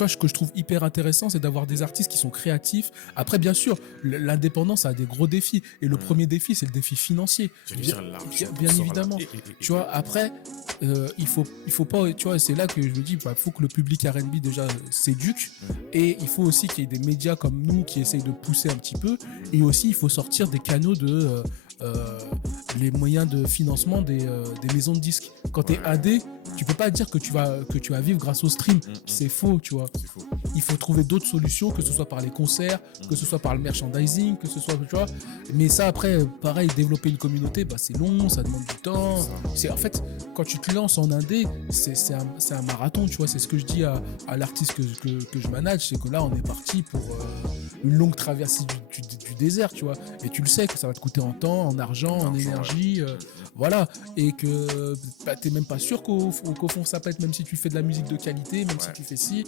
toi, ce que je trouve hyper intéressant, c'est d'avoir des artistes qui sont créatifs. Après, bien sûr, l'indépendance a des gros défis. Et le premier défi, c'est le défi financier. J'allais dire l'argent pour Bien sort là. évidemment. Tu vois, après, il faut pas, tu vois, c'est là que je me dis, bah, faut que le public R&B déjà s'éduque. Et il faut aussi qu'il y ait des médias comme nous qui essayent de pousser un petit peu. Et aussi, il faut sortir des canaux euh, les moyens de financement des maisons de disques. Quand tu es AD, tu peux pas dire que tu vas vivre grâce au stream. C'est faux, tu vois. C'est faux. Il faut trouver d'autres solutions, que ce soit par les concerts, que ce soit par le merchandising, que ce soit, tu vois. Mais ça, après, pareil, développer une communauté, bah, c'est long, ça demande du temps. En fait, quand tu te lances en indé, c'est un marathon, tu vois. C'est ce que je dis à l'artiste que je manage, c'est que là, on est parti pour une longue traversée du désert, tu vois. Et tu le sais que ça va te coûter en temps, en argent, en énergie, voilà. Et que bah, t'es même pas sûr qu'au fond ça pète, même si tu fais de la musique de qualité, même si tu fais ci.